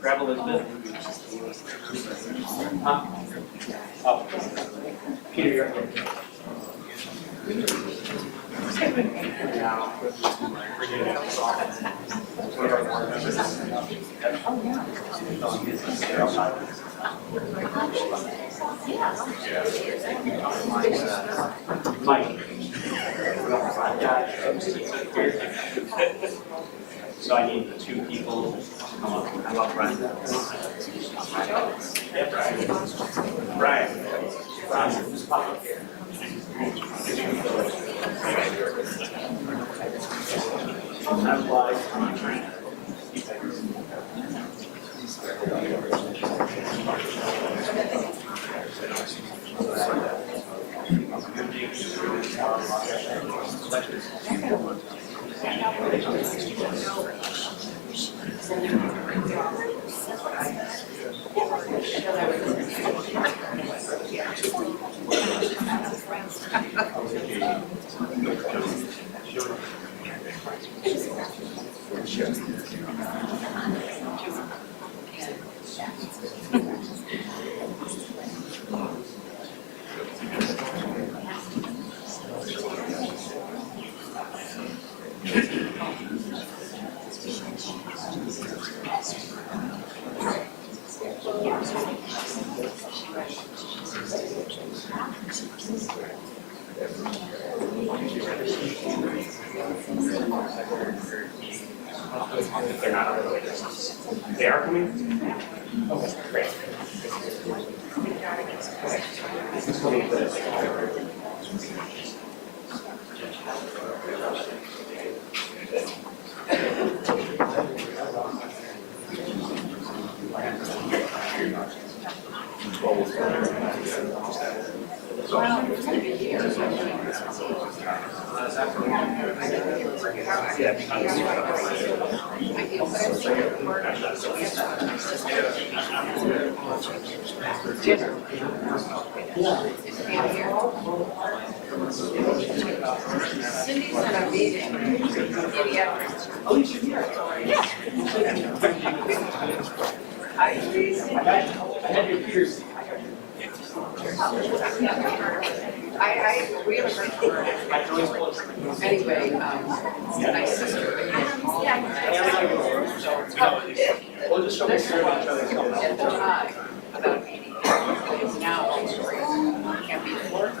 Grab Elizabeth. Oh. Peter, you're here. Mike. So I need 2 people to come up. How about Brian? Yeah, Brian. Brian, just pop up here. I'm live. They're not related. They are coming? Okay, great. Cindy's at a meeting. I had your Peter's. We have a great anyway, my sister. We'll just show me about each other's about meeting. Now, can't be at work.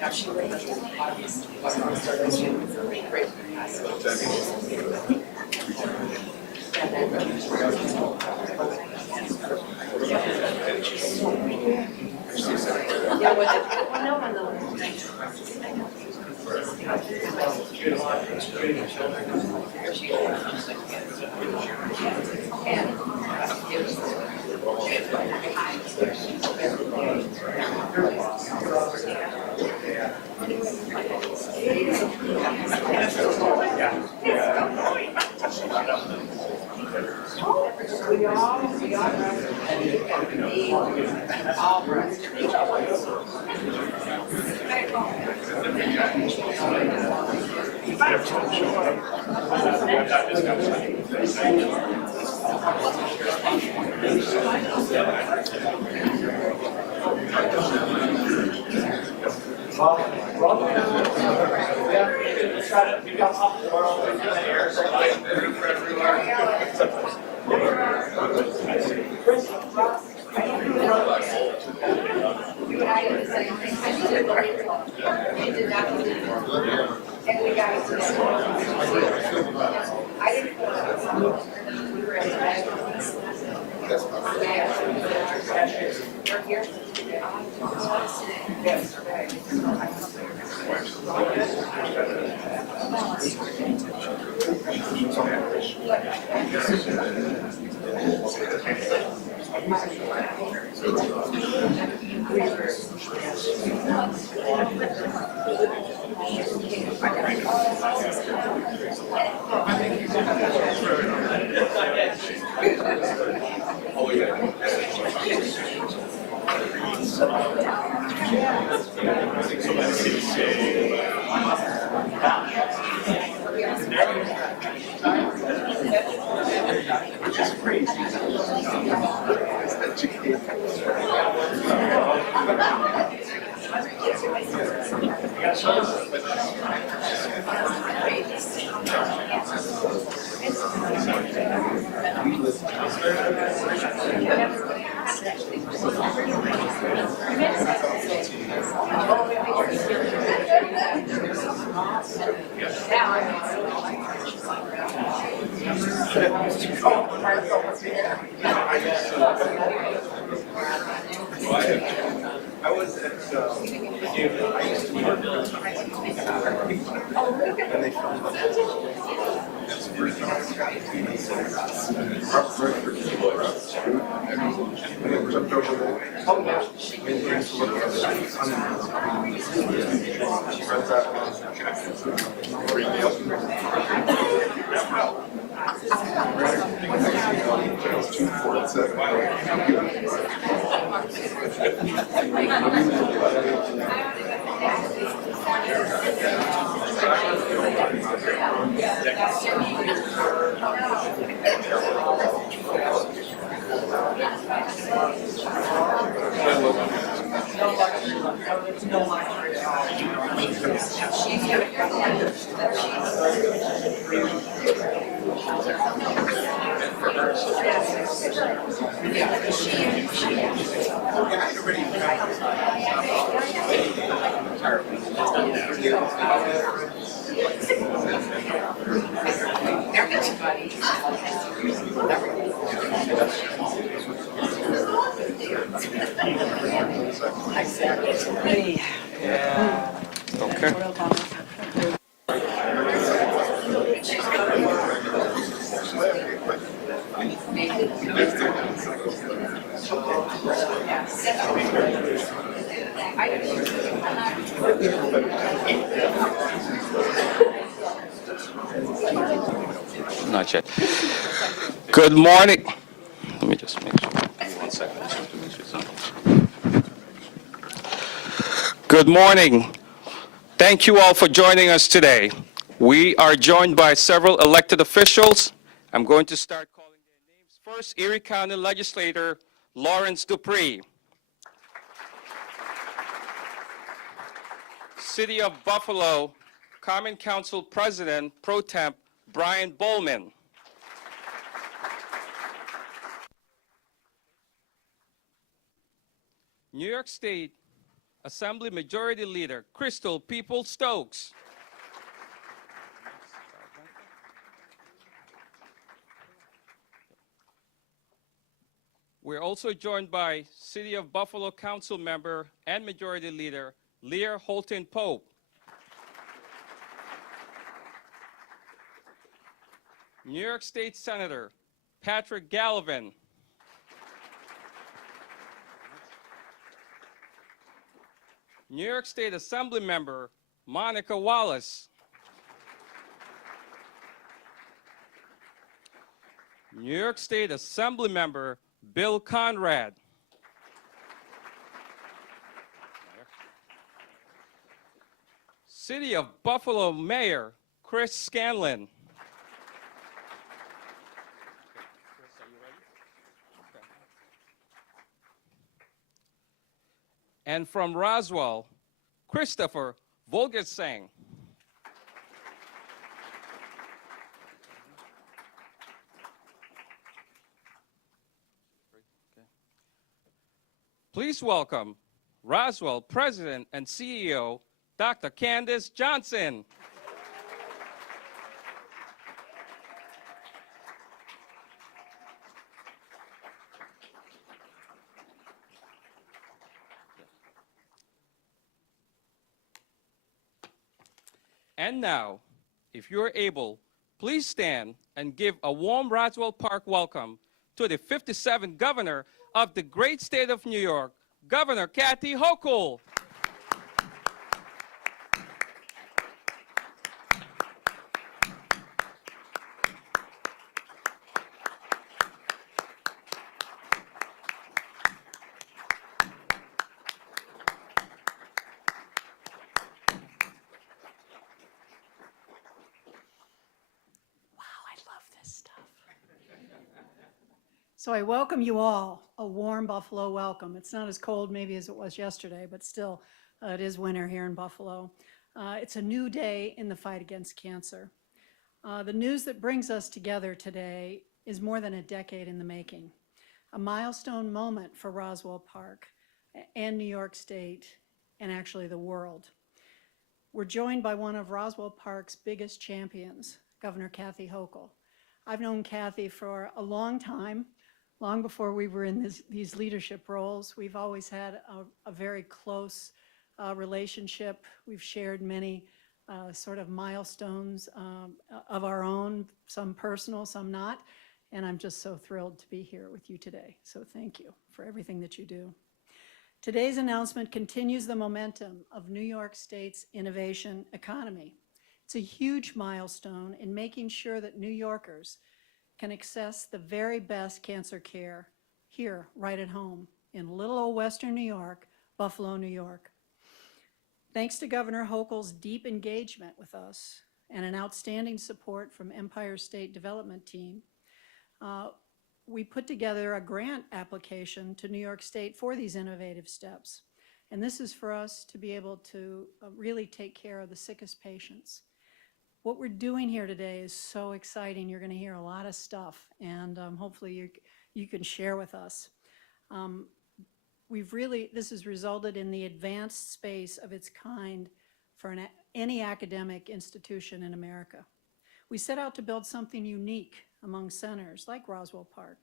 Now she lives in great. Yeah, with it. No, Not yet. Good morning. Let me just make sure. Give me 1 second. I just have to make sure something. Good morning. Thank you all for joining us today. We are joined by several elected officials. I'm going to start calling their names. First, Erie County Legislator Lawrence Dupree. City of Buffalo Common Council President Pro Temp Brian Bowman. New York State Assembly Majority Leader Crystal People-Stokes. We're also joined by City of Buffalo Council Member and Majority Leader Lear Holton Pope. New York State Senator Patrick Gallivan. New York State Assembly Member Monica Wallace. New York State Assembly Member Bill Conrad. City of Buffalo Mayor Chris Scanlon. Chris, are you ready? Okay. And from Roswell, Christopher Volgersang. Please welcome Roswell President and CEO, Dr. Candace Johnson. And now, if you're able, please stand and give a warm Roswell Park welcome to the 57th Governor of the great state of New York, Governor Kathy Hochul. So I welcome you all, a warm Buffalo welcome. It's not as cold maybe as it was yesterday, but still it is winter here in Buffalo. It's a new day in the fight against cancer. The news that brings us together today is more than a decade in the making, a milestone moment for Roswell Park and New York State and actually the world. We're joined by one of Roswell Park's biggest champions, Governor Kathy Hochul. I've known Kathy for a long time, long before we were in these leadership roles. We've always had a very close relationship. We've shared many sort of milestones of our own, some personal, some not, and I'm just so thrilled to be here with you today. So thank you for everything that you do. Today's announcement continues the momentum of New York State's innovation economy. It's a huge milestone in making sure that New Yorkers can access the very best cancer care here, right at home, in little old Western New York, Buffalo, New York. Thanks to Governor Hochul's deep engagement with us and an outstanding support from Empire State Development Team, we put together a grant application to New York State for these innovative steps. And this is for us to be able to really take care of the sickest patients. What we're doing here today is so exciting. You're going to hear a lot of stuff, and hopefully you can share with us. This has resulted in the advanced space of its kind for any academic institution in America. We set out to build something unique among centers like Roswell Park.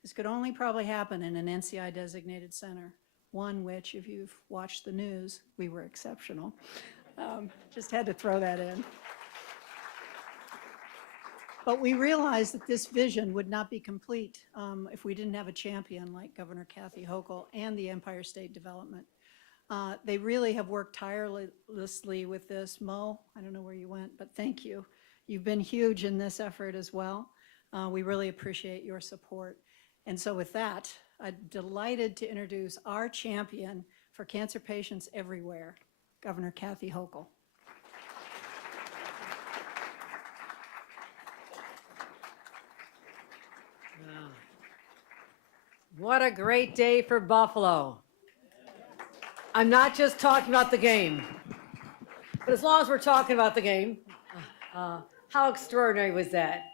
This could only probably happen in an NCI designated center, one which, if you've watched the news, we were exceptional. Just had to throw that in. But we realized that this vision would not be complete if we didn't have a champion like Governor Kathy Hochul and the Empire State Development. They really have worked tirelessly with this. Mo, I don't know where you went, but thank you. You've been huge in this effort as well. We really appreciate your support. And so with that, I'm delighted to introduce our champion for cancer patients everywhere, Governor Kathy Hochul. What a great day for Buffalo. I'm not just talking about the game, but as long as we're talking about the game, how extraordinary was that?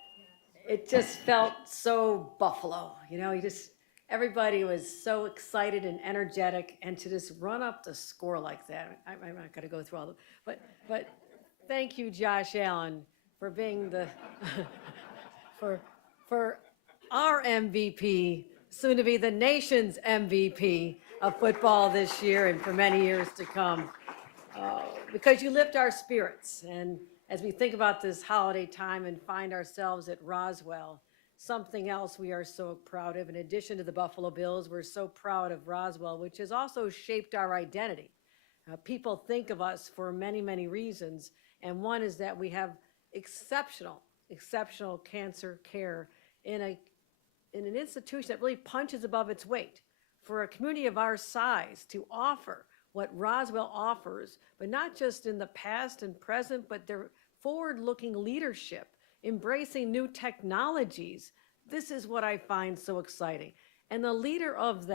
It just felt so Buffalo, you know, everybody was so excited and energetic, and to just run up the score like that, I'm not gonna go through all the, but thank you, Josh Allen, for being the, for our MVP, soon to be the nation's MVP of football this year and for many years to come, because you lift our spirits. And as we think about this holiday time and find ourselves at Roswell, something else we are so proud of, in addition to the Buffalo Bills, we're so proud of Roswell, which has also shaped our identity. People think of us for many, many reasons, and one is that we have exceptional cancer care in an institution that really punches above its weight. For a community of our size to offer what Roswell offers, but not just in the past and present, but their forward-looking leadership, embracing new technologies, this is what I find so exciting. And the leader of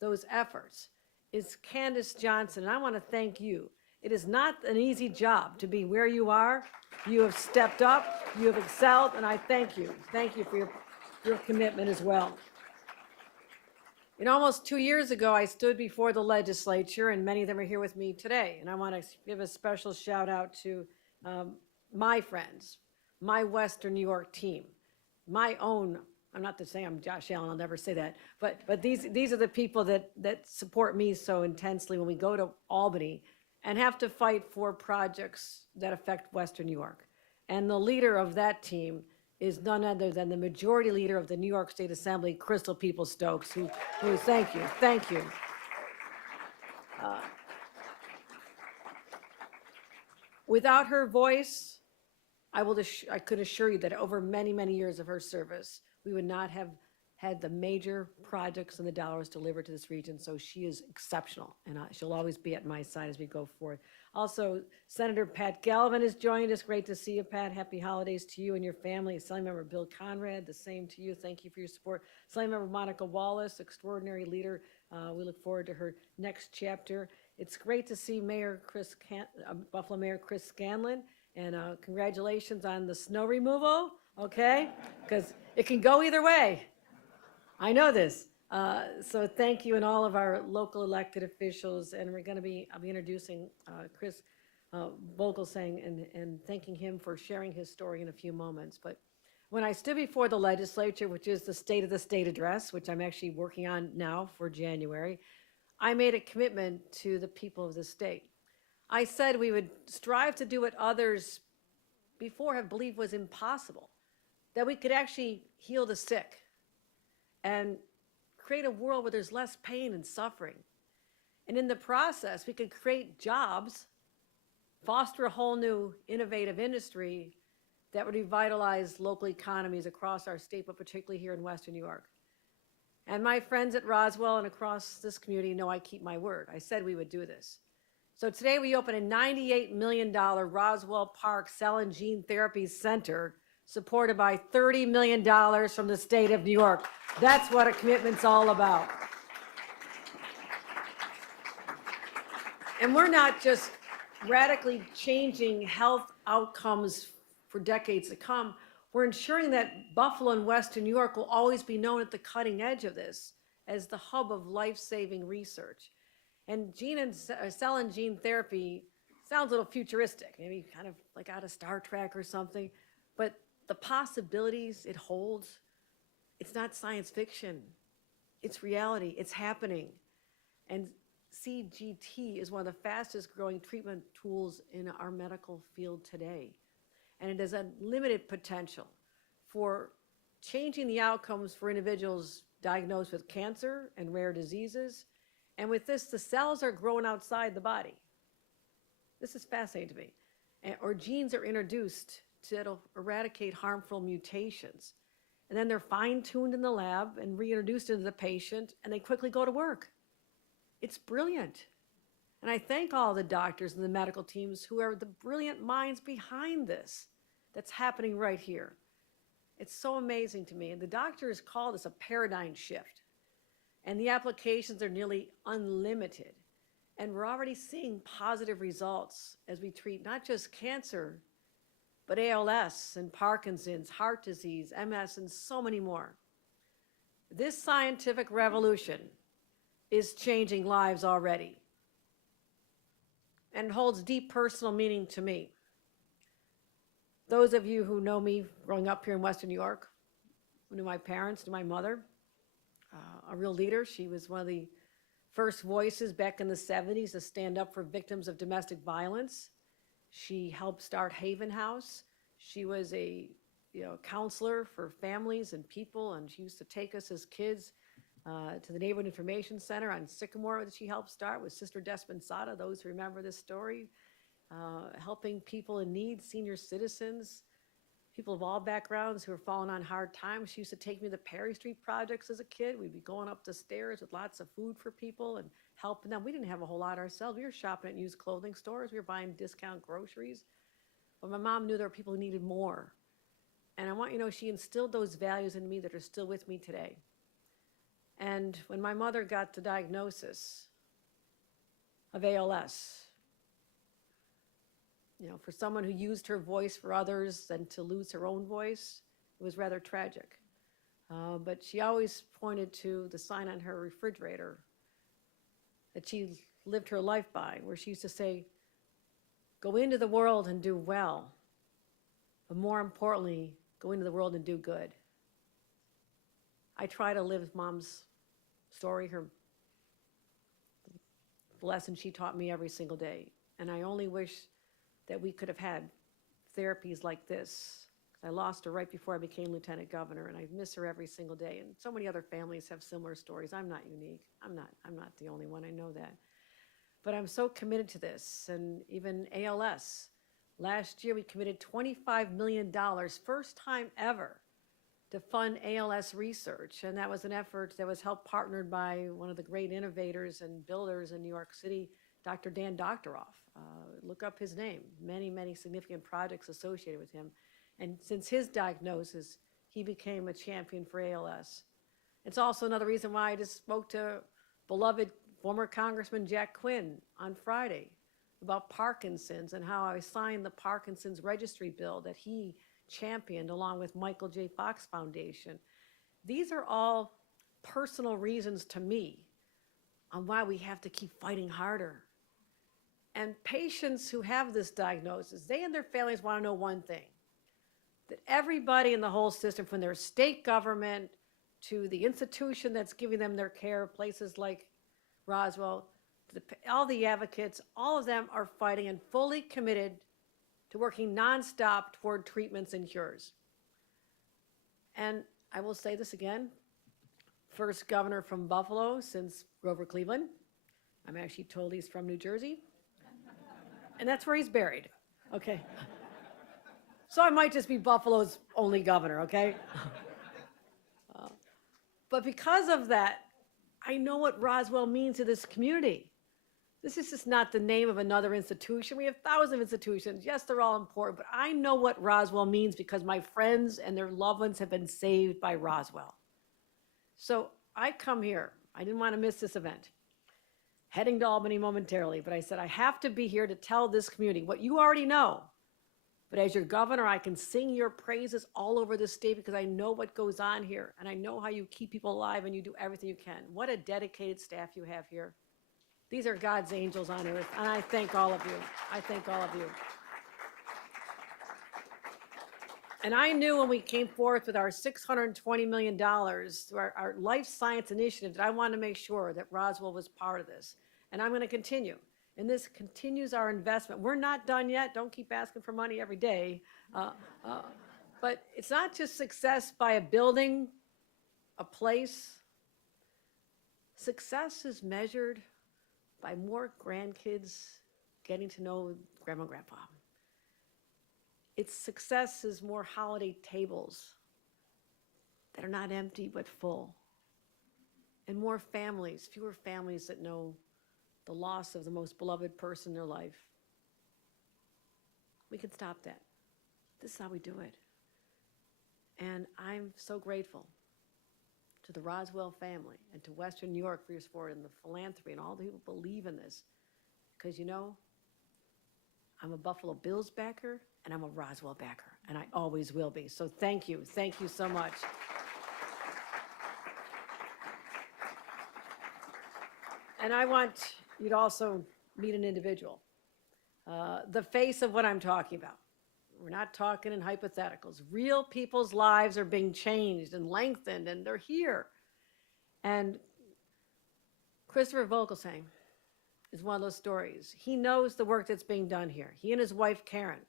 those efforts, is Candace Johnson, and I want to thank you. It is not an easy job to be where you are. You have stepped up, you have excelled, and I thank you. Thank you for your commitment as well. And almost 2 years ago, I stood before the legislature, and many of them are here with me today. And I want to give a special shout out to my friends, my Western New York team, my own. I'm not to say I'm Josh Allen, I'll never say that, but these are the people that support me so intensely when we go to Albany and have to fight for projects that affect Western New York. And the leader of that team is none other than the majority leader of the New York State Assembly, Crystal Peoples-Stokes, who thank you. Without her voice, I could assure you that over many, many years of her service, we would not have had the major projects and the dollars delivered to this region, so she is exceptional, and she'll always be at my side as we go forward. Also, Senator Pat Galvin has joined us. Great to see you, Pat. Happy holidays to you and your family. Assembly Member Bill Conrad, the same to you. Thank you for your support. Assembly Member Monica Wallace, extraordinary leader. We look forward to her next chapter. It's great to see Buffalo Mayor Chris Scanlon, and congratulations on the snow removal, okay? Because it can go either way. I know this. So thank you and all of our local elected officials. And I'll be introducing Chris Vogelsang and thanking him for sharing his story in a few moments. But when I stood before the legislature, which is the State of the State address, which I'm actually working on now for January, I made a commitment to the people of the state. I said we would strive to do what others before have believed was impossible, that we could actually heal the sick and create a world where there's less pain and suffering. And in the process, we could create jobs, foster a whole new innovative industry that would revitalize local economies across our state, but particularly here in Western New York. And my friends at Roswell and across this community know I keep my word. I said we would do this. So today we open a $98 million Roswell Park Cell and Gene Therapy Center supported by $30 million from the state of New York. That's what a commitment's all about. And we're not just radically changing health outcomes for decades to come. We're ensuring that Buffalo and Western New York will always be known at the cutting edge of this as the hub of life-saving research. And cell and gene therapy sounds a little futuristic, maybe kind of like out of Star Trek or something, but the possibilities it holds, it's not science fiction. It's reality. It's happening. And CGT is one of the fastest growing treatment tools in our medical field today. And it has unlimited potential for changing the outcomes for individuals diagnosed with cancer and rare diseases. And with this, the cells are growing outside the body. This is fascinating to me. Or genes are introduced to eradicate harmful mutations. And then they're fine-tuned in the lab and reintroduced into the patient, and they quickly go to work. It's brilliant. And I thank all the doctors and the medical teams who are the brilliant minds behind this that's happening right here. It's so amazing to me. And the doctors call this a paradigm shift. And the applications are nearly unlimited. And we're already seeing positive results as we treat not just cancer, but ALS and Parkinson's, heart disease, MS, and so many more. This scientific revolution is changing lives already and holds deep personal meaning to me. Those of you who know me growing up here in Western New York, who knew my parents, knew my mother, a real leader. She was one of the first voices back in the 70s to stand up for victims of domestic violence. She helped start Haven House. She was a counselor for families and people, and she used to take us as kids to the Neighborhood Information Center on Sycamore that she helped start with Sister Despensada, those who remember this story, helping people in need, senior citizens, people of all backgrounds who are falling on hard times. She used to take me to the Perry Street projects as a kid. We'd be going up the stairs with lots of food for people and helping them. We didn't have a whole lot ourselves. We were shopping at used clothing stores. We were buying discount groceries. But my mom knew there were people who needed more. And I want you to know she instilled those values in me that are still with me today. And when my mother got the diagnosis of ALS, for someone who used her voice for others and to lose her own voice, it was rather tragic. But she always pointed to the sign on her refrigerator that she lived her life by, where she used to say, go into the world and do well, but more importantly, go into the world and do good. I try to live Mom's story, the lesson she taught me every single day. And I only wish that we could have had therapies like this. I lost her right before I became lieutenant governor, and I miss her every single day. And so many other families have similar stories. I'm not unique. I'm not the only one. I know that. But I'm so committed to this. And even ALS, last year we committed $25 million, first time ever, to fund ALS research. And that was an effort that was helped partnered by one of the great innovators and builders in New York City, Dr. Dan Doctoroff. Look up his name. Many, many significant projects associated with him. And since his diagnosis, he became a champion for ALS. It's also another reason why I just spoke to beloved former Congressman Jack Quinn on Friday about Parkinson's and how I signed the Parkinson's registry bill that he championed along with Michael J. Fox Foundation. These are all personal reasons to me on why we have to keep fighting harder. And patients who have this diagnosis, they and their families want to know one thing, that everybody in the whole system, from their state government to the institution that's giving them their care, places like Roswell, all the advocates, all of them are fighting and fully committed to working nonstop toward treatments and cures. And I will say this again, first governor from Buffalo since Grover Cleveland. I'm actually told he's from New Jersey. And that's where he's buried, okay? So I might just be Buffalo's only governor, okay? But because of that, I know what Roswell means to this community. This is just not the name of another institution. We have thousands of institutions. Yes, they're all important, but I know what Roswell means because my friends and their loved ones have been saved by Roswell. So I come here. I didn't want to miss this event. Heading to Albany momentarily, but I said I have to be here to tell this community what you already know. But as your governor, I can sing your praises all over the state because I know what goes on here, and I know how you keep people alive and you do everything you can. What a dedicated staff you have here. These are God's angels on earth, and I thank all of you. I thank all of you. And I knew when we came forth with our $620 million through our life science initiative that I wanted to make sure that Roswell was part of this. And I'm going to continue. And this continues our investment. We're not done yet. Don't keep asking for money every day. But it's not just success by a building, a place. Success is measured by more grandkids getting to know grandma and grandpa. Its success is more holiday tables that are not empty but full. And more families, fewer families that know the loss of the most beloved person in their life. We can stop that. This is how we do it. And I'm so grateful to the Roswell family and to Western New York for your support and the philanthropy and all the people who believe in this. Because you know, I'm a Buffalo Bills backer and I'm a Roswell backer, and I always will be. So thank you so much. And I want you to also meet an individual, the face of what I'm talking about. We're not talking in hypotheticals. Real people's lives are being changed and lengthened, and they're here. And Christopher Vogelsang is one of those stories. He knows the work that's being done here. He and his wife, Karen,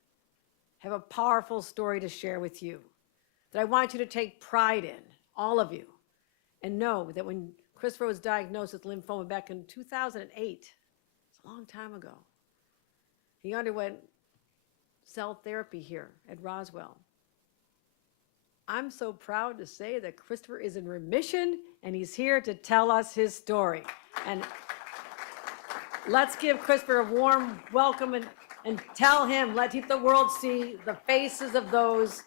have a powerful story to share with you that I want you to take pride in, all of you, and know that when Christopher was diagnosed with lymphoma back in 2008, it's a long time ago, he underwent cell therapy here at Roswell. I'm so proud to say that Christopher is in remission and he's here to tell us his story. And let's give Christopher a warm welcome and tell him, let the world see the faces of those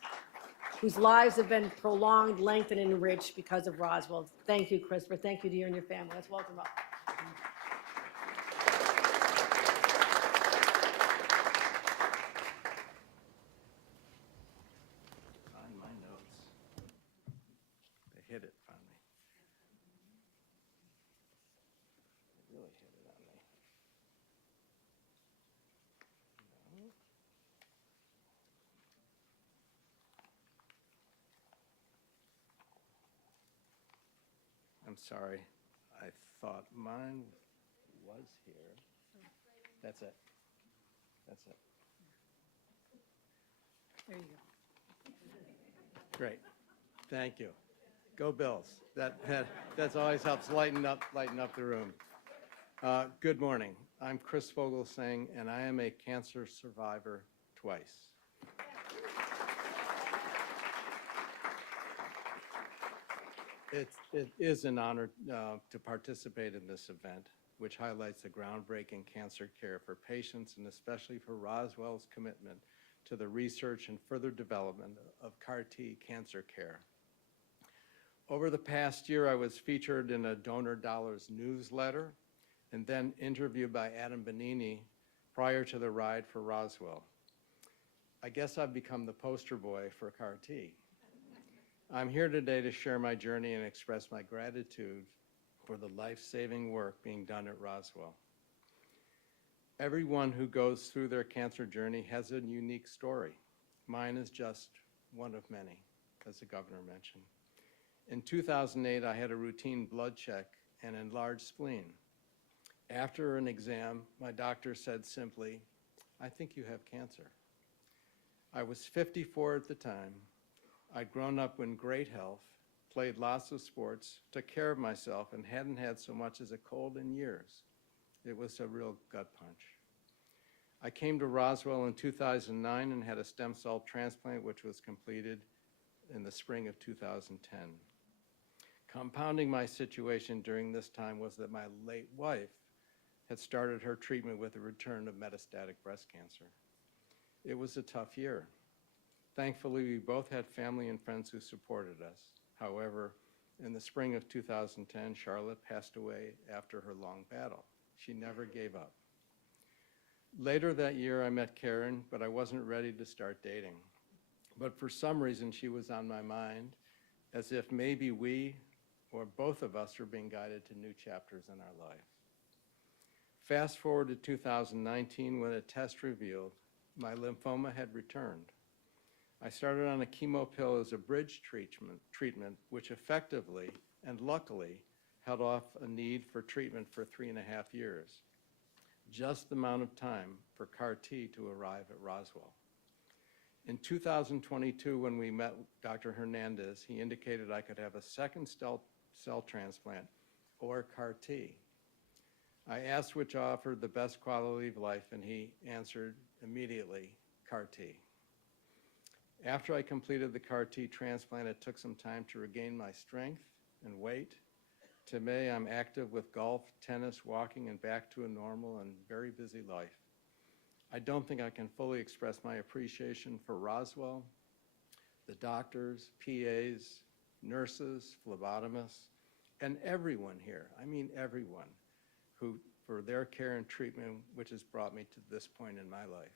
whose lives have been prolonged, lengthened, and enriched because of Roswell. Thank you, Christopher. Thank you to you and your family. Let's welcome up. Find my notes. They hit it on me. They really hit it on me. No. I'm sorry. I thought mine was here. That's it. That's it. There you go. Great. Thank you. Go Bills. That's always helps lighten up the room. Good morning. I'm Chris Vogelsang, and I am a cancer survivor twice. It is an honor to participate in this event, which highlights the groundbreaking cancer care for patients and especially for Roswell's commitment to the research and further development of CAR-T cancer care. Over the past year, I was featured in a Donor Dollars newsletter and then interviewed by Adam Benini prior to the ride for Roswell. I guess I've become the poster boy for CAR-T. I'm here today to share my journey and express my gratitude for the life-saving work being done at Roswell. Everyone who goes through their cancer journey has a unique story. Mine is just one of many, as the governor mentioned. In 2008, I had a routine blood check and enlarged spleen. After an exam, my doctor said simply, "I think you have cancer." I was 54 at the time. I'd grown up in great health, played lots of sports, took care of myself, and hadn't had so much as a cold in years. It was a real gut punch. I came to Roswell in 2009 and had a stem cell transplant, which was completed in the spring of 2010. Compounding my situation during this time was that my late wife had started her treatment with the return of metastatic breast cancer. It was a tough year. Thankfully, we both had family and friends who supported us. However, in the spring of 2010, Charlotte passed away after her long battle. She never gave up. Later that year, I met Karen, but I wasn't ready to start dating. But for some reason, she was on my mind, as if maybe we or both of us were being guided to new chapters in our life. Fast forward to 2019, when a test revealed my lymphoma had returned. I started on a chemo pill as a bridge treatment, which effectively and luckily held off a need for treatment for 3.5 years, just the amount of time for CAR-T to arrive at Roswell. In 2022, when we met Dr. Hernandez, he indicated I could have a second cell transplant or CAR-T. I asked which offered the best quality of life, and he answered immediately, CAR-T. After I completed the CAR-T transplant, it took some time to regain my strength and weight. Today, I'm active with golf, tennis, walking, and back to a normal and very busy life. I don't think I can fully express my appreciation for Roswell, the doctors, PAs, nurses, phlebotomists, and everyone here, I mean everyone, for their care and treatment, which has brought me to this point in my life.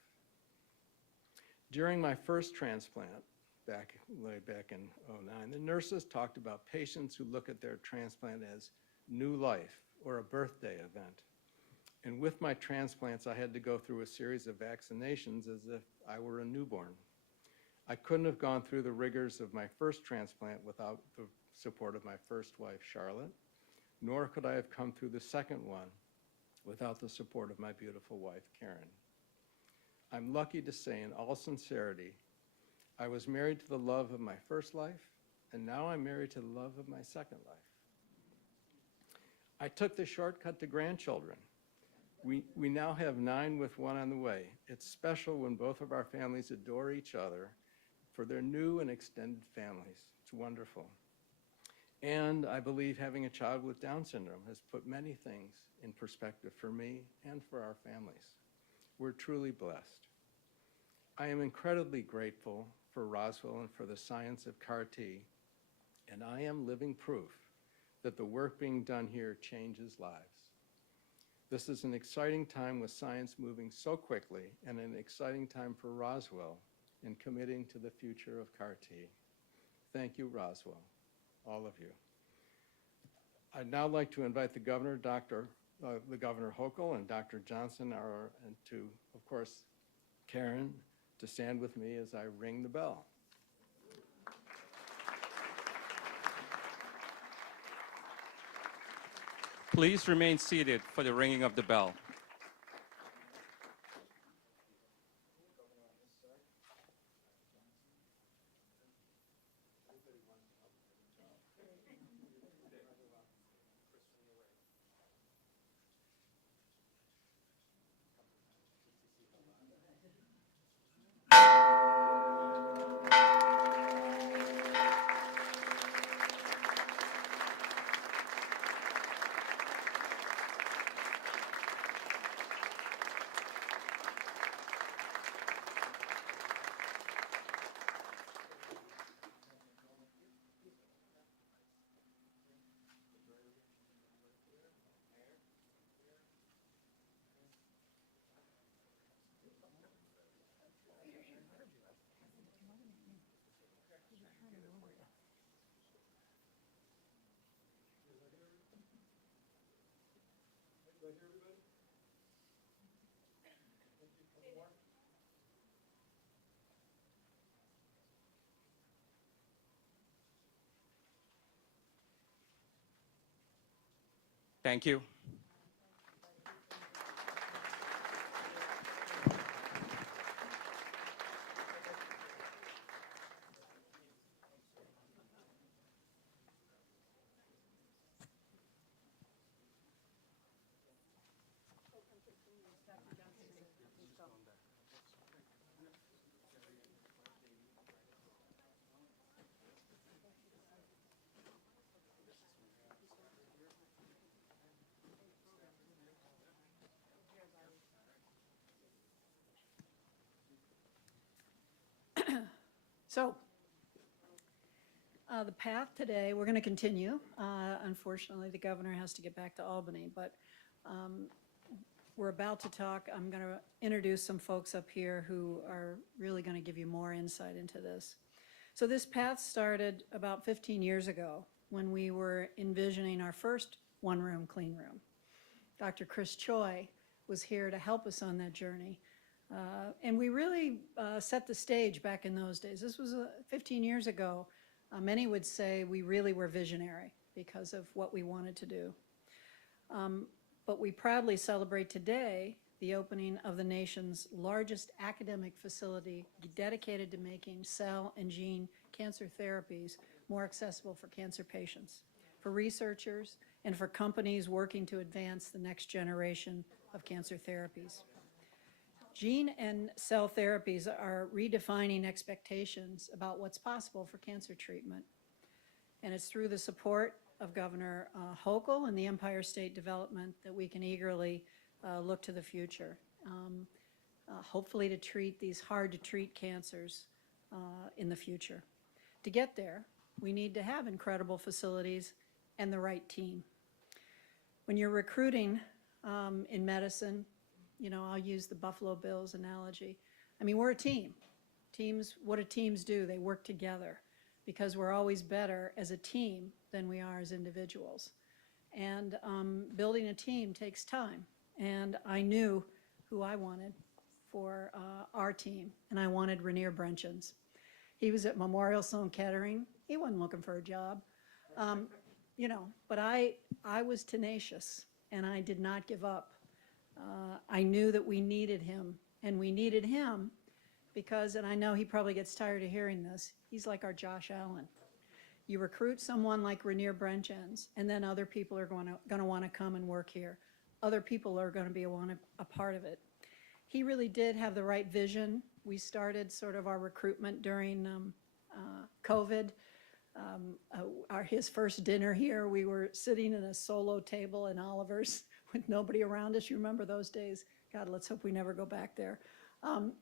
During my first transplant, way back in '09, the nurses talked about patients who look at their transplant as new life or a birthday event. And with my transplants, I had to go through a series of vaccinations as if I were a newborn. I couldn't have gone through the rigors of my first transplant without the support of my first wife, Charlotte, nor could I have come through the second one without the support of my beautiful wife, Karen. I'm lucky to say, in all sincerity, I was married to the love of my first life, and now I'm married to the love of my second life. I took the shortcut to grandchildren. We now have 9 with 1 on the way. It's special when both of our families adore each other for their new and extended families. It's wonderful. And I believe having a child with Down syndrome has put many things in perspective for me and for our families. We're truly blessed. I am incredibly grateful for Roswell and for the science of CAR-T, and I am living proof that the work being done here changes lives. This is an exciting time with science moving so quickly, and an exciting time for Roswell in committing to the future of CAR-T. Thank you, Roswell, all of you. I'd now like to invite the Governor, Governor Hochul and Dr. Johnson, and to, of course, Karen, to stand with me as I ring the bell. Please remain seated for the ringing of the bell. Thank you. So, the path today, we're going to continue. Unfortunately, the governor has to get back to Albany, but we're about to talk. I'm going to introduce some folks up here who are really going to give you more insight into this. So this path started about 15 years ago when we were envisioning our first one-room clean room. Dr. Chris Choi was here to help us on that journey. And we really set the stage back in those days. This was 15 years ago. Many would say we really were visionary because of what we wanted to do. But we proudly celebrate today the opening of the nation's largest academic facility dedicated to making cell and gene cancer therapies more accessible for cancer patients, for researchers, and for companies working to advance the next generation of cancer therapies. Gene and cell therapies are redefining expectations about what's possible for cancer treatment. And it's through the support of Governor Hochul and the Empire State Development that we can eagerly look to the future, hopefully to treat these hard-to-treat cancers in the future. To get there, we need to have incredible facilities and the right team. When you're recruiting in medicine, you know, I'll use the Buffalo Bills analogy. I mean, we're a team. Teams, what do teams do? They work together because we're always better as a team than we are as individuals. And building a team takes time. And I knew who I wanted for our team, and I wanted Rainier Brenchens. He was at Memorial Sloan Kettering. He wasn't looking for a job. You know, but I was tenacious, and I did not give up. I knew that we needed him, and we needed him because, and I know he probably gets tired of hearing this, he's like our Josh Allen. You recruit someone like Rainier Brenchens, and then other people are going to want to come and work here. Other people are going to be a part of it. He really did have the right vision. We started sort of our recruitment during COVID. His first dinner here, we were sitting at a solo table in Oliver's with nobody around us. You remember those days? God, let's hope we never go back there. And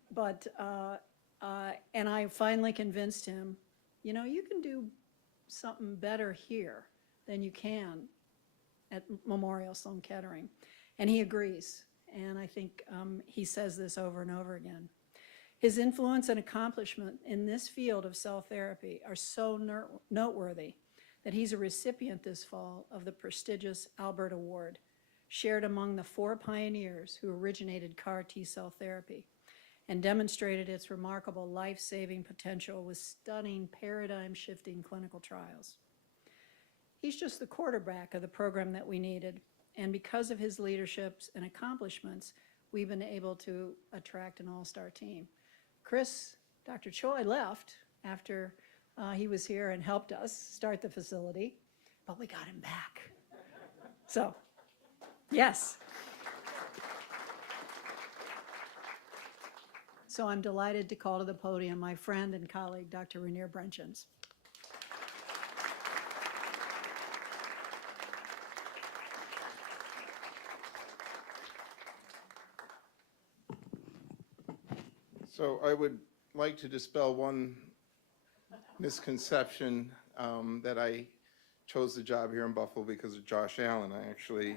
I finally convinced him, you know, you can do something better here than you can at Memorial Sloan Kettering. And he agrees. And I think he says this over and over again. His influence and accomplishment in this field of cell therapy are so noteworthy that he's a recipient this fall of the prestigious Albert Award, shared among the 4 pioneers who originated CAR T-cell therapy and demonstrated its remarkable life-saving potential with stunning paradigm-shifting clinical trials. He's just the quarterback of the program that we needed, and because of his leadership and accomplishments, we've been able to attract an all-star team. Chris, Dr. Choi left after he was here and helped us start the facility, but we got him back. So, yes. So I'm delighted to call to the podium my friend and colleague, Dr. Rainier Brenchens. So I would like to dispel one misconception that I chose the job here in Buffalo because of Josh Allen. I actually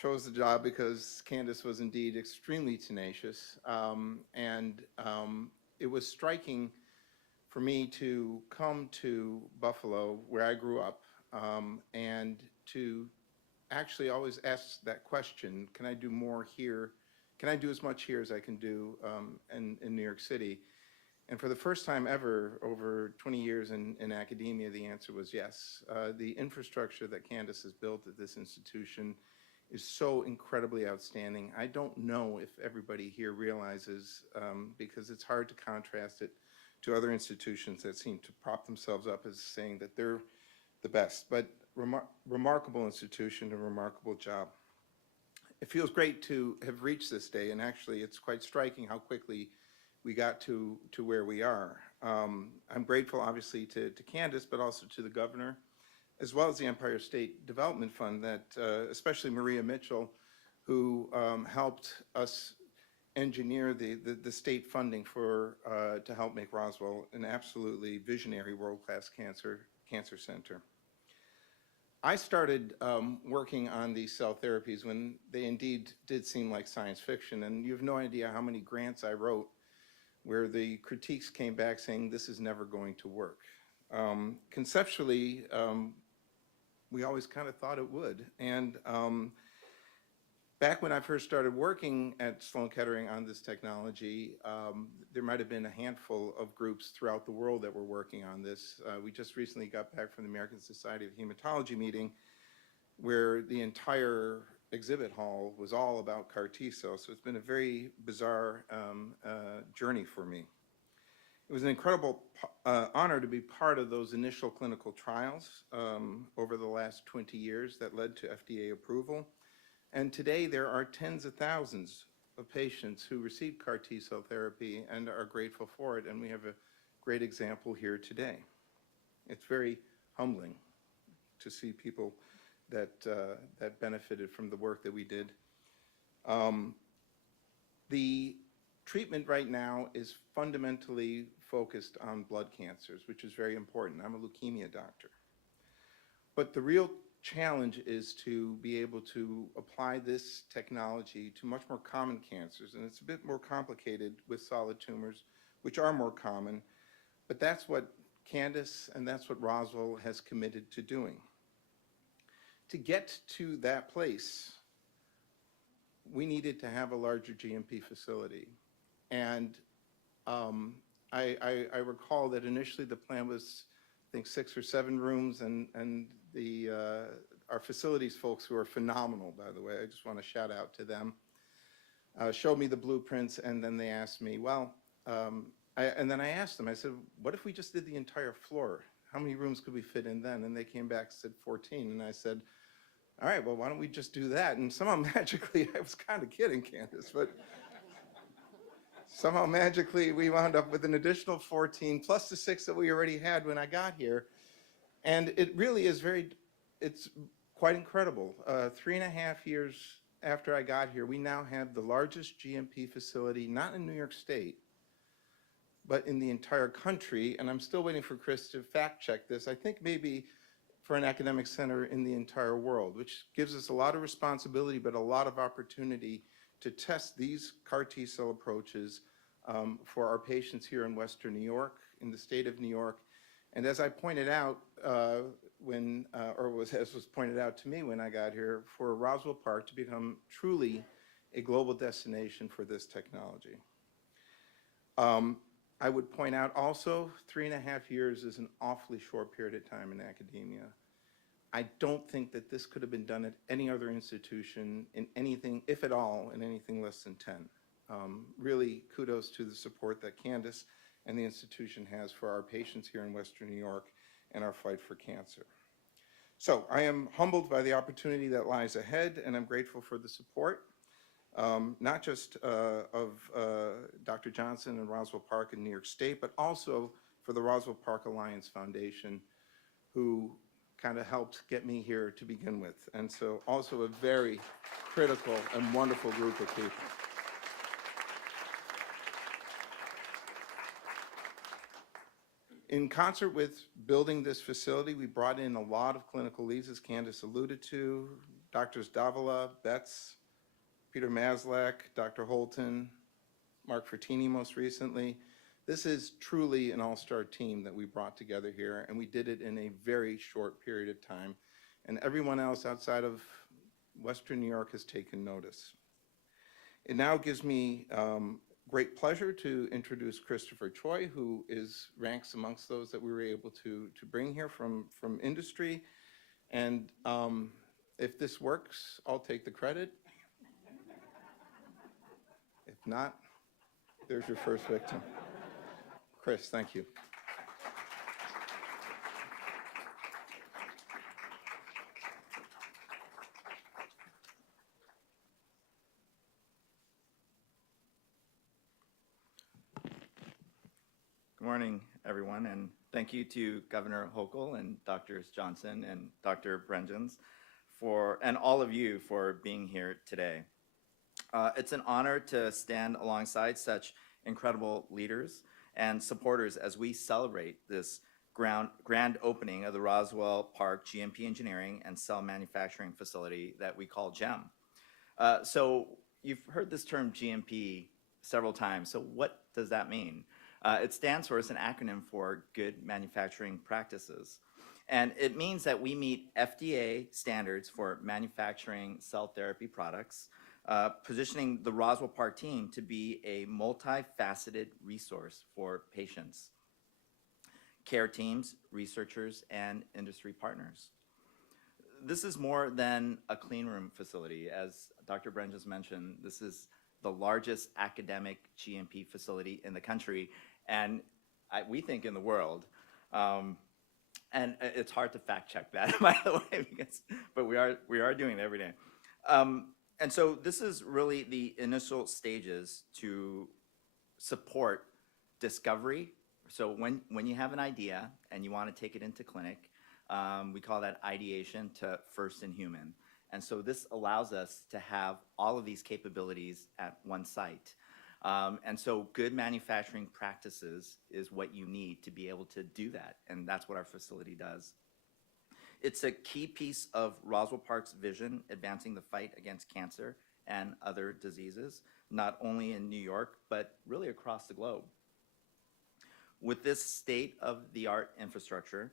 chose the job because Candace was indeed extremely tenacious, and it was striking for me to come to Buffalo, where I grew up, and to actually always ask that question, can I do more here? Can I do as much here as I can do in New York City? And for the first time ever, over 20 years in academia, the answer was yes. The infrastructure that Candace has built at this institution is so incredibly outstanding. I don't know if everybody here realizes, because it's hard to contrast it to other institutions that seem to prop themselves up as saying that they're the best, but remarkable institution, a remarkable job. It feels great to have reached this day, and actually it's quite striking how quickly we got to where we are. I'm grateful, obviously, to Candace, but also to the governor, as well as the Empire State Development Fund, that especially Maria Mitchell, who helped us engineer the state funding for to help make Roswell an absolutely visionary world-class cancer center. I started working on these cell therapies when they indeed did seem like science fiction, and you have no idea how many grants I wrote where the critiques came back saying this is never going to work. Conceptually, we always kind of thought it would. And back when I first started working at Sloan Kettering on this technology, there might have been a handful of groups throughout the world that were working on this. We just recently got back from the American Society of Hematology meeting where the entire exhibit hall was all about CAR T cells. So it's been a very bizarre journey for me. It was an incredible honor to be part of those initial clinical trials over the last 20 years that led to FDA approval. And today there are tens of thousands of patients who received CAR T cell therapy and are grateful for it. And we have a great example here today. It's very humbling to see people that benefited from the work that we did. The treatment right now is fundamentally focused on blood cancers, which is very important. I'm a leukemia doctor. But the real challenge is to be able to apply this technology to much more common cancers. And it's a bit more complicated with solid tumors, which are more common. But that's what Candace and that's what Roswell has committed to doing. To get to that place, we needed to have a larger GMP facility. And I recall that initially the plan was, I think, 6 or 7 rooms, and our facilities folks, who are phenomenal, by the way, I just want to shout out to them, showed me the blueprints, and then they asked me, well, and then I asked them, I said, what if we just did the entire floor? How many rooms could we fit in then? And they came back and said 14, and I said, all right, well, why don't we just do that? And somehow magically, I was kind of kidding, Candace, but somehow magically we wound up with an additional 14 plus the 6 that we already had when I got here. And it really is it's quite incredible. 3.5 years after I got here, we now have the largest GMP facility, not in New York State, but in the entire country. And I'm still waiting for Chris to fact check this. I think maybe for an academic center in the entire world, which gives us a lot of responsibility, but a lot of opportunity to test these CAR T cell approaches for our patients here in Western New York, in the state of New York. And as I pointed out as was pointed out to me when I got here, for Roswell Park to become truly a global destination for this technology. I would point out also 3.5 years is an awfully short period of time in academia. I don't think that this could have been done at any other institution in anything, if at all, in anything less than 10. Really kudos to the support that Candace and the institution has for our patients here in Western New York and our fight for cancer. So I am humbled by the opportunity that lies ahead, and I'm grateful for the support. Not just of Dr. Johnson and Roswell Park in New York State, but also for the Roswell Park Alliance Foundation, who kind of helped get me here to begin with. And so also a very critical and wonderful group of people. In concert with building this facility, we brought in a lot of clinical leads, as Candace alluded to, Drs. Davila, Betts, Peter Maslach, Dr. Holton, Mark Fertini most recently. This is truly an all-star team that we brought together here, and we did it in a very short period of time. And everyone else outside of Western New York has taken notice. It now gives me great pleasure to introduce Christopher Choi, who ranks amongst those that we were able to bring here from industry. And if this works, I'll take the credit. If not, there's your first victim. Chris, thank you. Good morning, everyone, and thank you to Governor Hochul and Drs. Johnson and Dr. Brengens and all of you for being here today. It's an honor to stand alongside such incredible leaders and supporters as we celebrate this grand opening of the Roswell Park GMP Engineering and Cell Manufacturing Facility that we call GEM. So you've heard this term GMP several times. So what does that mean? It stands for, it's an acronym for Good Manufacturing Practices. And it means that we meet FDA standards for manufacturing cell therapy products, positioning the Roswell Park team to be a multifaceted resource for patients, care teams, researchers, and industry partners. This is more than a clean room facility. As Dr. Brengens mentioned, this is the largest academic GMP facility in the country, and we think in the world. And it's hard to fact check that, by the way, but we are doing it every day. And so this is really the initial stages to support discovery. So when you have an idea and you want to take it into clinic, we call that ideation to first in human. And so this allows us to have all of these capabilities at one site. And so good manufacturing practices is what you need to be able to do that. And that's what our facility does. It's a key piece of Roswell Park's vision, advancing the fight against cancer and other diseases, not only in New York, but really across the globe. With this state-of-the-art infrastructure,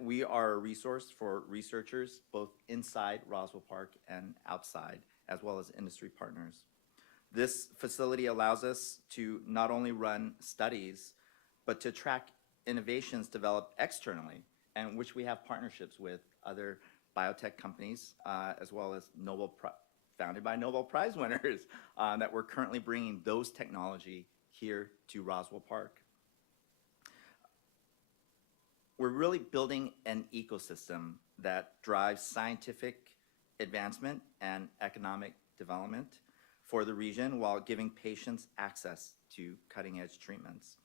we are a resource for researchers both inside Roswell Park and outside, as well as industry partners. This facility allows us to not only run studies, but to track innovations developed externally, and which we have partnerships with other biotech companies, as well as founded by Nobel Prize winners, that we're currently bringing those technology here to Roswell Park. We're really building an ecosystem that drives scientific advancement and economic development for the region while giving patients access to cutting-edge treatments.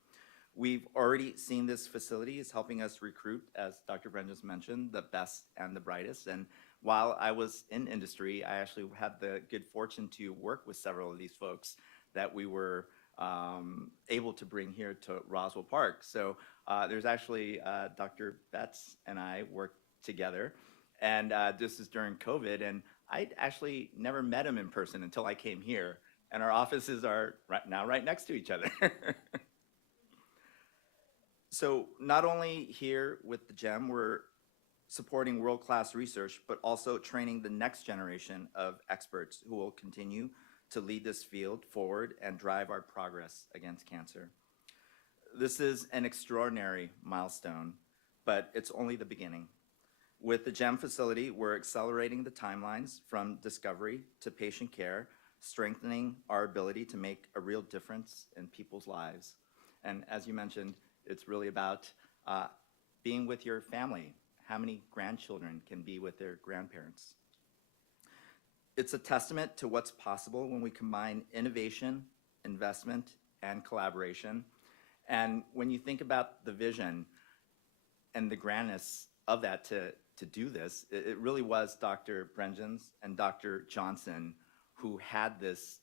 We've already seen this facility is helping us recruit, as Dr. Brengens mentioned, the best and the brightest. And while I was in industry, I actually had the good fortune to work with several of these folks that we were able to bring here to Roswell Park. So there's actually Dr. Betts and I worked together, and this is during COVID, and I'd actually never met him in person until I came here, and our offices are now right next to each other. So not only here with the GEM, we're supporting world-class research, but also training the next generation of experts who will continue to lead this field forward and drive our progress against cancer. This is an extraordinary milestone, but it's only the beginning. With the GEM facility, we're accelerating the timelines from discovery to patient care, strengthening our ability to make a real difference in people's lives. And as you mentioned, it's really about being with your family. How many grandchildren can be with their grandparents? It's a testament to what's possible when we combine innovation, investment, and collaboration. And when you think about the vision and the grandness of that to do this, it really was Dr. Brengens and Dr. Johnson who had this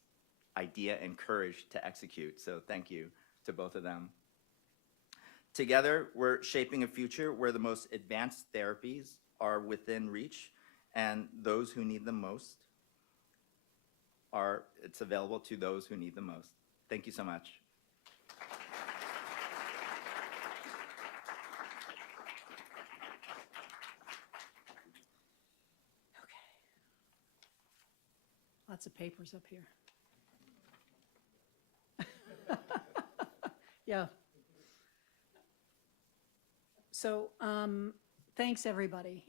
idea and courage to execute. So thank you to both of them. Together, we're shaping a future where the most advanced therapies are within reach, and those who need them most it's available to those who need them most. Thank you so much. Lots of papers up here. Yeah. So, thanks, everybody.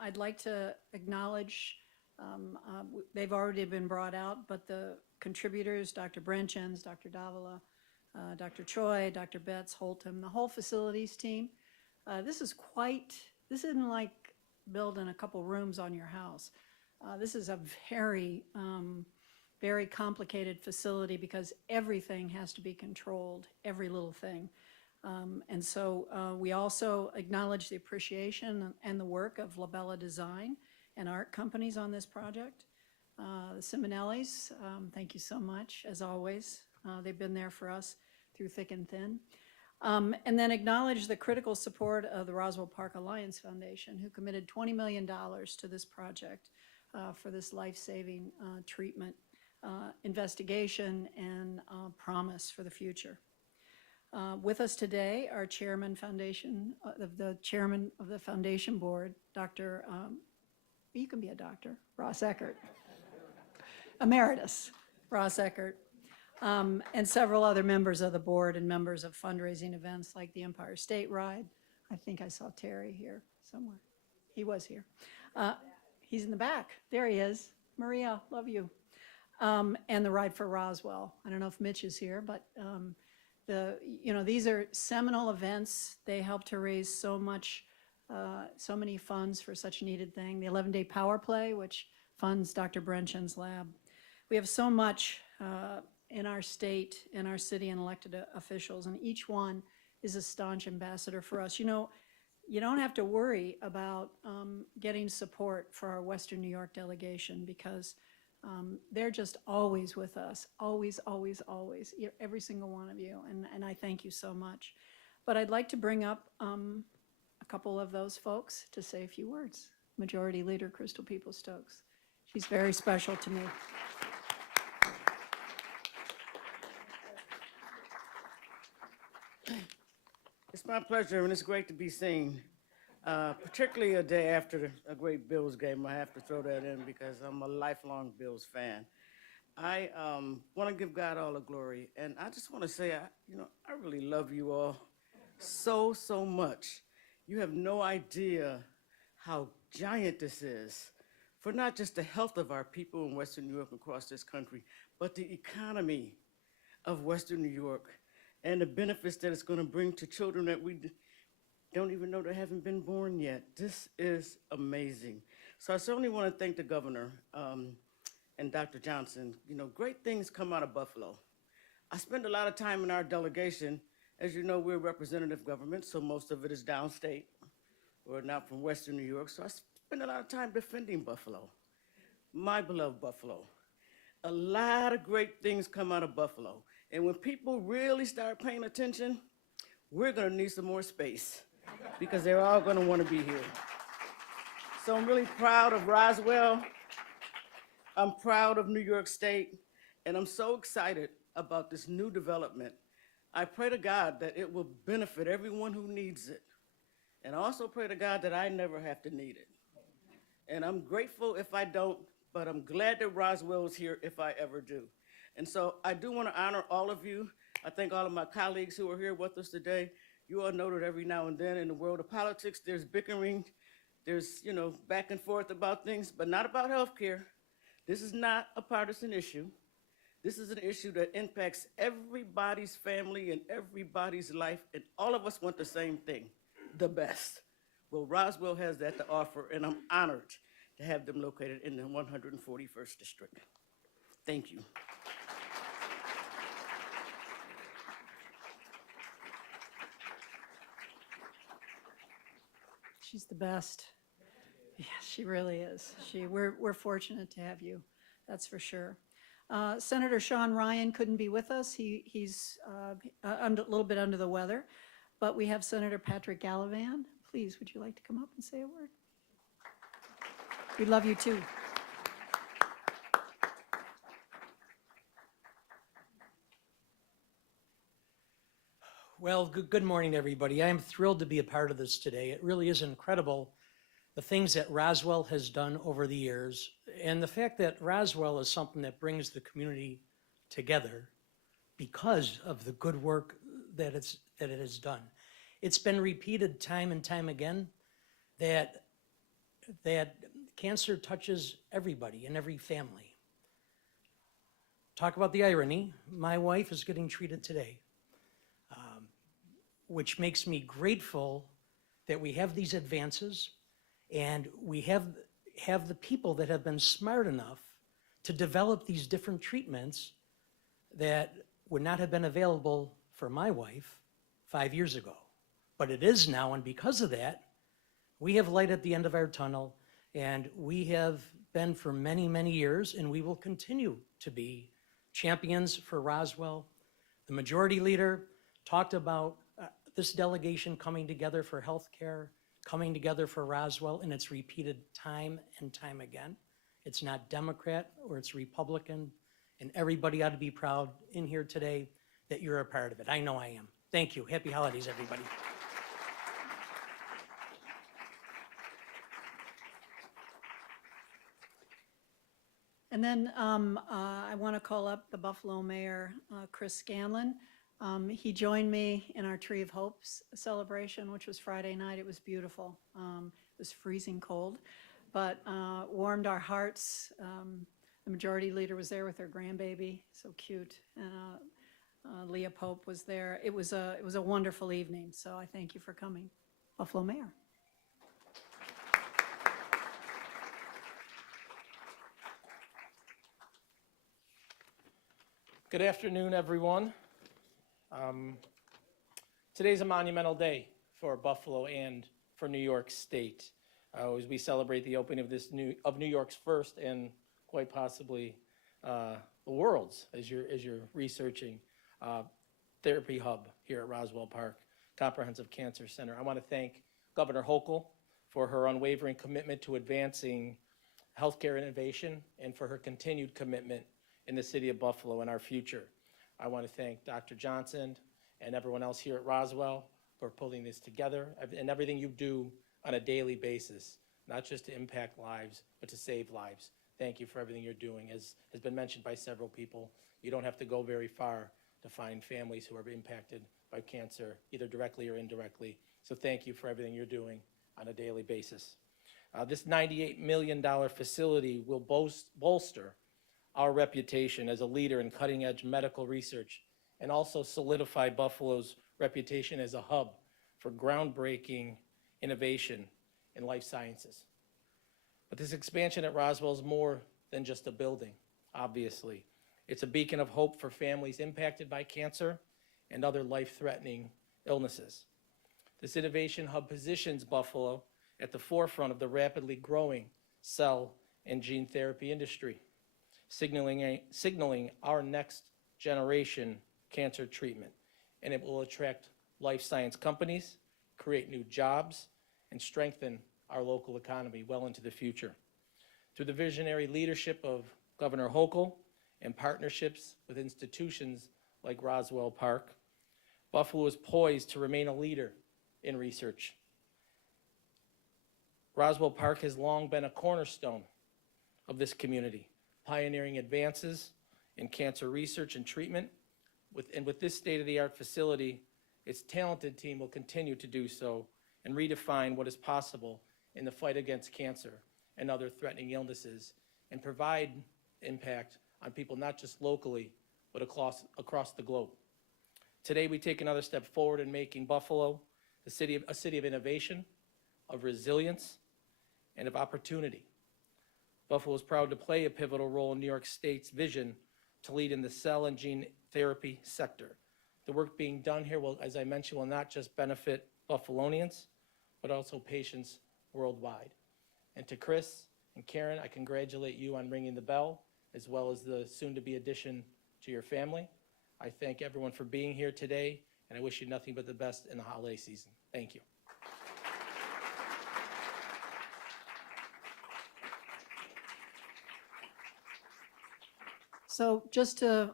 I'd like to acknowledge, they've already been brought out, but the contributors, Dr. Brenchens, Dr. Davila, Dr. Choi, Dr. Betts, Holtum, the whole facilities team. This isn't like building a couple rooms on your house. This is a very, very complicated facility because everything has to be controlled, every little thing. And so we also acknowledge the appreciation and the work of Labella Design and art companies on this project. The Simonellis, thank you so much, as always. They've been there for us through thick and thin. And then acknowledge the critical support of the Roswell Park Alliance Foundation, who committed $20 million to this project for this life-saving treatment, investigation, and promise for the future. With us today are the chairman of the foundation board, Dr. You can be a doctor, Ross Eckert, Emeritus Ross Eckert, and several other members of the board and members of fundraising events like the Empire State Ride. I think I saw Terry here somewhere. He was here. He's in the back. There he is. Maria, love you. And the Ride for Roswell. I don't know if Mitch is here, but these are seminal events. They help to raise so many funds for such a needed thing. The 11-day power play, which funds Dr. Brenchens' lab. We have so much in our state, in our city, and elected officials, and each one is a staunch ambassador for us. You know, you don't have to worry about getting support for our Western New York delegation because they're just always with us, always, always, always, every single one of you, and I thank you so much. But I'd like to bring up a couple of those folks to say a few words. Majority Leader Crystal Peoples-Stokes. She's very special to me. It's my pleasure, and it's great to be seen, particularly a day after a great Bills game. I have to throw that in because I'm a lifelong Bills fan. I want to give God all the glory, and I just want to say, I really love you all so, so much. You have no idea how giant this is for not just the health of our people in Western New York and across this country, but the economy of Western New York and the benefits that it's going to bring to children that we don't even know that haven't been born yet. This is amazing. So I certainly want to thank the governor and Dr. Johnson. You know, great things come out of Buffalo. I spend a lot of time in our delegation. As you know, we're representative government, so most of it is downstate. We're not from Western New York, so I spend a lot of time defending Buffalo, my beloved Buffalo. A lot of great things come out of Buffalo. And when people really start paying attention, we're going to need some more space because they're all going to want to be here. So I'm really proud of Roswell. I'm proud of New York State. And I'm so excited about this new development. I pray to God that it will benefit everyone who needs it. And I also pray to God that I never have to need it. And I'm grateful if I don't, but I'm glad that Roswell is here if I ever do. And so I do want to honor all of you. I thank all of my colleagues who are here with us today. You all know that every now and then in the world of politics, there's bickering, there's, back and forth about things, but not about health care. This is not a partisan issue. This is an issue that impacts everybody's family and everybody's life, and all of us want the same thing, the best. Well, Roswell has that to offer, and I'm honored to have them located in the 141st District. Thank you. She's the best. Yeah, she really is. We're fortunate to have you, that's for sure. Senator Sean Ryan couldn't be with us. He's a little bit under the weather, but we have Senator Patrick Gallivan. Please, would you like to come up and say a word? We love you too. Well, good morning, everybody. I am thrilled to be a part of this today. It really is incredible, the things that Roswell has done over the years, and the fact that Roswell is something that brings the community together because of the good work that it has done. It's been repeated time and time again that cancer touches everybody and every family. Talk about the irony. My wife is getting treated today, which makes me grateful that we have these advances and we have the people that have been smart enough to develop these different treatments that would not have been available for my wife 5 years ago. But it is now, and because of that, we have light at the end of our tunnel, and we have been for many, many years, and we will continue to be champions for Roswell. The majority leader talked about this delegation coming together for healthcare, coming together for Roswell, and it's repeated time and time again. It's not Democrat or it's Republican, and everybody ought to be proud in here today that you're a part of it. I know I am. Thank you. Happy holidays, everybody. And then I want to call up the Buffalo Mayor, Chris Scanlon. He joined me in our Tree of Hopes celebration, which was Friday night. It was beautiful. It was freezing cold, but warmed our hearts. The majority leader was there with her grandbaby, so cute. Leah Pope was there. It was a wonderful evening, so I thank you for coming. Buffalo Mayor. Good afternoon, everyone. Today's a monumental day for Buffalo and for New York State, as we celebrate the opening of New York's first and quite possibly the world's, as you're researching, therapy hub here at Roswell Park Comprehensive Cancer Center. I want to thank Governor Hochul for her unwavering commitment to advancing healthcare innovation and for her continued commitment in the city of Buffalo and our future. I want to thank Dr. Johnson and everyone else here at Roswell for pulling this together and everything you do on a daily basis, not just to impact lives, but to save lives. Thank you for everything you're doing. As has been mentioned by several people, you don't have to go very far to find families who are impacted by cancer, either directly or indirectly. So thank you for everything you're doing on a daily basis. This $98 million facility will bolster our reputation as a leader in cutting-edge medical research and also solidify Buffalo's reputation as a hub for groundbreaking innovation in life sciences. But this expansion at Roswell is more than just a building, obviously. It's a beacon of hope for families impacted by cancer and other life-threatening illnesses. This innovation hub positions Buffalo at the forefront of the rapidly growing cell and gene therapy industry, signaling our next generation cancer treatment. And it will attract life science companies, create new jobs, and strengthen our local economy well into the future. Through the visionary leadership of Governor Hochul and partnerships with institutions like Roswell Park, Buffalo is poised to remain a leader in research. Roswell Park has long been a cornerstone of this community, pioneering advances in cancer research and treatment. With this state-of-the-art facility, its talented team will continue to do so and redefine what is possible in the fight against cancer and other threatening illnesses and provide impact on people not just locally, but across the globe. Today, we take another step forward in making Buffalo a city of innovation, of resilience, and of opportunity. Buffalo is proud to play a pivotal role in New York State's vision to lead in the cell and gene therapy sector. The work being done here will, as I mentioned, will not just benefit Buffalonians, but also patients worldwide. And to Chris and Karen, I congratulate you on ringing the bell, as well as the soon-to-be addition to your family. I thank everyone for being here today, and I wish you nothing but the best in the holiday season. Thank you. So just to,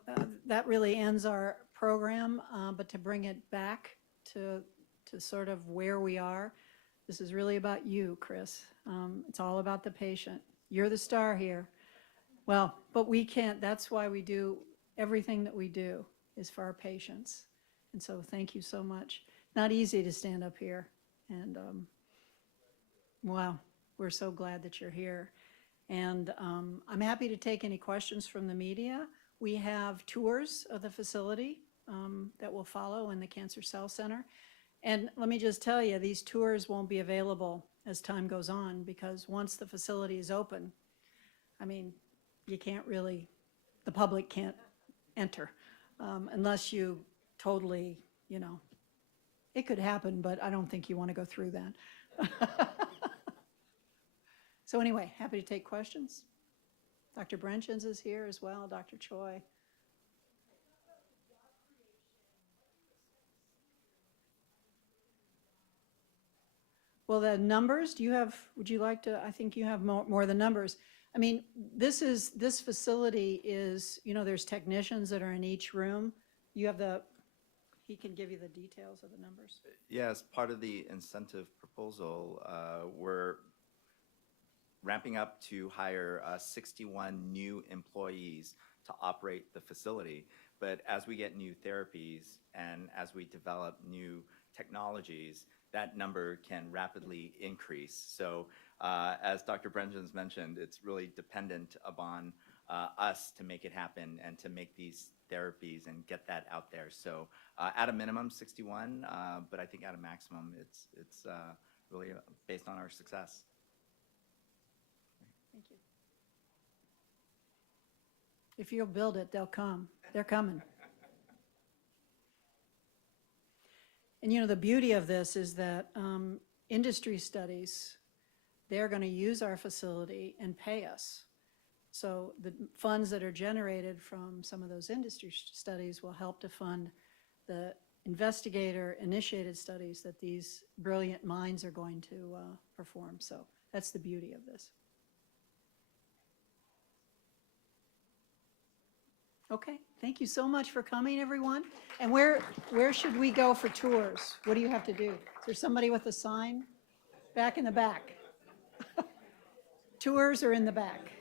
that really ends our program, but to bring it back to sort of where we are, this is really about you, Chris. It's all about the patient. You're the star here. Well, but we can't, that's why we do everything that we do. is for our patients. And so thank you so much. Not easy to stand up here. And wow, we're so glad that you're here. And I'm happy to take any questions from the media. We have tours of the facility that will follow in the Cancer Cell Center. And let me just tell you, these tours won't be available as time goes on, because once the facility is open, I mean, you can't really, the public can't enter unless you totally, you know, it could happen, but I don't think you want to go through that. So anyway, happy to take questions. Dr. Brenchens is here as well, Dr. Choi. Well, the numbers, do you have, would you like to, I think you have more of the numbers. I mean, this facility is, you know, there's technicians that are in each room. You have he can give you the details of the numbers. Yes, part of the incentive proposal, we're ramping up to hire 61 new employees to operate the facility. But as we get new therapies and as we develop new technologies, that number can rapidly increase. So as Dr. Brengens mentioned, it's really dependent upon us to make it happen and to make these therapies and get that out there. So at a minimum, 61, but I think at a maximum, it's really based on our success. Thank you. If you'll build it, they'll come. They're coming. And you know, the beauty of this is that industry studies, they're going to use our facility and pay us. So the funds that are generated from some of those industry studies will help to fund the investigator-initiated studies that these brilliant minds are going to perform. So that's the beauty of this. Okay, thank you so much for coming, everyone. And where should we go for tours? What do you have to do? Is there somebody with a sign? Back in the back. Tours are in the back.